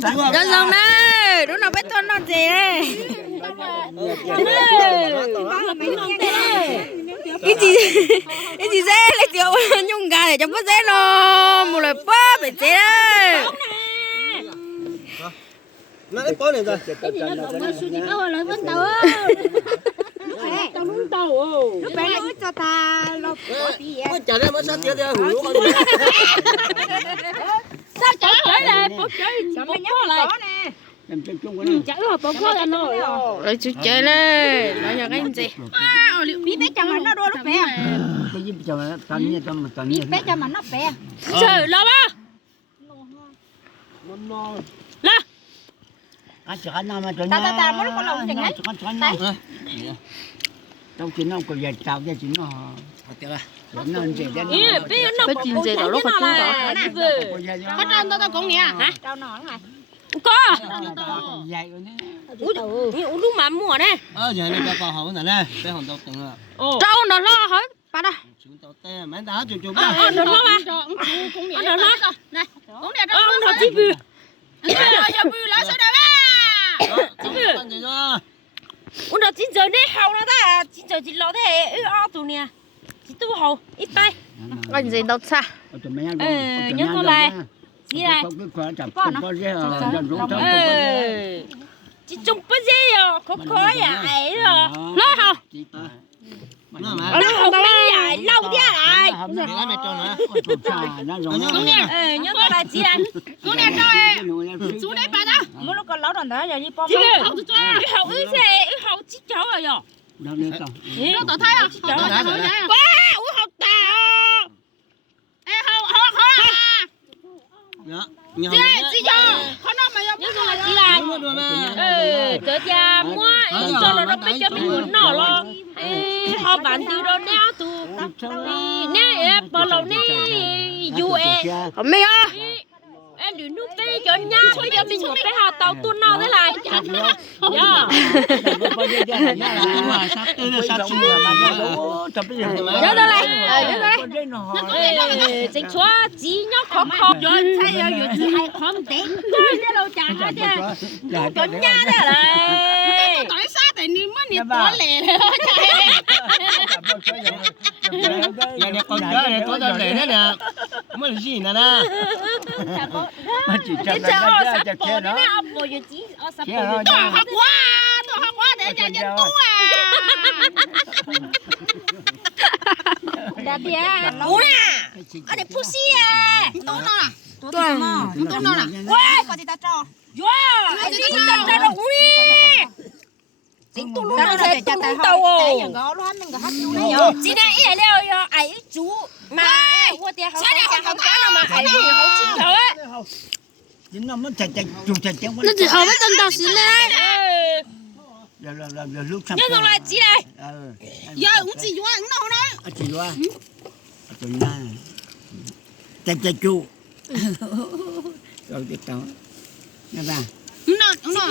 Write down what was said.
Cho xong đây, đứa nào biết con nó gì đây? Cái gì dễ lấy tiểu nhung gà để cho bớt dễ nó một lời bớt để dễ đây. Nó cái bó này rồi. Cái gì nó đụng vào suy nghĩ có lại vẫn tàu á. Tao muốn tàu. Lúc bé nó cho ta lọc bỏ đi. Mới chờ đây mới sát tiếp theo hủ lúa con. Sao chở này, bố chơi bố lại. Chở rồi bố là nồi. Rồi chú chơi lên, nói cho cái gì? Bí bé cho mà nó đua lúc bé. Cái gì cho nó tận như trong tận như. Bé cho mà nó bé. Trời lo ba. Là. Anh chở anh mà chở Ta ta mới có lòng chừng ấy. Trong chuyện nó có dạy tạo ra chuyện nó. Nó gì đó. Cái chuyện gì đó lúc phải chú đó. Có tròn tao cũng nè hả? Tròn nọ này. Có. Dạy rồi nè. Ủa lúc mà mua nè. Giờ này cho con hậu này nè, bé hòn tàu từng à. Trâu nó lo hết. Ba đây. Chúng tàu te mấy đá chụp chụp. Nó lo mà. Nó lo. Này, cũng đẹp đó. Nó chỉ bự. Giờ bự lá sao đây ba? Con gì đó. Ủa nó chỉ giờ này hậu nó ta, chỉ giờ chỉ lo thế, ở tụ nè. Chỉ tu hậu, ít tay. Con gì đâu xa. Nhớ con lại. Gì này? Con nó. Chỉ trông bớt gì à, khó khó à, ấy rồi. Lo hậu. Nó mà. Nó hậu bánh dài, lâu thế lại. Cái mẹ tròn hả? Con nè, nhớ con lại gì này? Con nè trời. Xuống đây bà đó. Muốn nó còn lấu đòn đó giờ như bom. Chị hậu tụi tôi. Hậu ư xe, hậu chỉ cháu rồi nhở. Nó tỏ thấy à? Cháu rồi. Quá, ui hậu tà. Ê hậu à. Dạ. Chị cho. Con nó mày Nhớ con là chị này. Chờ cha mua, cho nó biết cho mình muốn nọ lo. Họ bán từ đó nè tụ. Nè, bao lâu nè, dù mình à. Em đừng núp bê cho nhá, bây giờ mình một cái hạt tàu tuôn nào thế này. Dạ. Nhớ đây này, nhớ đây. Chính chúa chỉ nhóc khó khó. Rồi thay giờ dù chỉ hay khó một tí. Rồi thế đâu chả hết chứ. Cho nhá thế này. tỏi xa tại ni mất ni tỏi lẻ rồi. Giờ này con gái này có tao lẻ thế nè. Mới là gì nè nè. Mà chỉ cho Chứ ở nó sắp cho bộ kia đấy đó. nè, ông bộ dù chỉ ở sắp bộ. Tôi học quá để cho dân tu à. Đã tìa. Cú nè. Ở đây pussy nè. Tu nó nè. Tu nó nè. Quay. Có gì ta cho. Wow. Anh chỉ ta cho nó uống đi. Chính tu luôn nó sẽ tu luôn tàu ồ. Chị này ý leo yo ấy chú. Mà qua tiền học cái nào mà ấy thì học chính rồi á. Chính nó mới chạy chủ chạy chạy. Nó chỉ học với tân tàu xíu này. Là lúc sắp. Nhớ rồi là chị này. Giờ cũng chỉ vô ăn nó đó. Chị qua. Chị na. Chạy chạy chủ. Rồi tiếp tục. Nghe ta. Nó. Con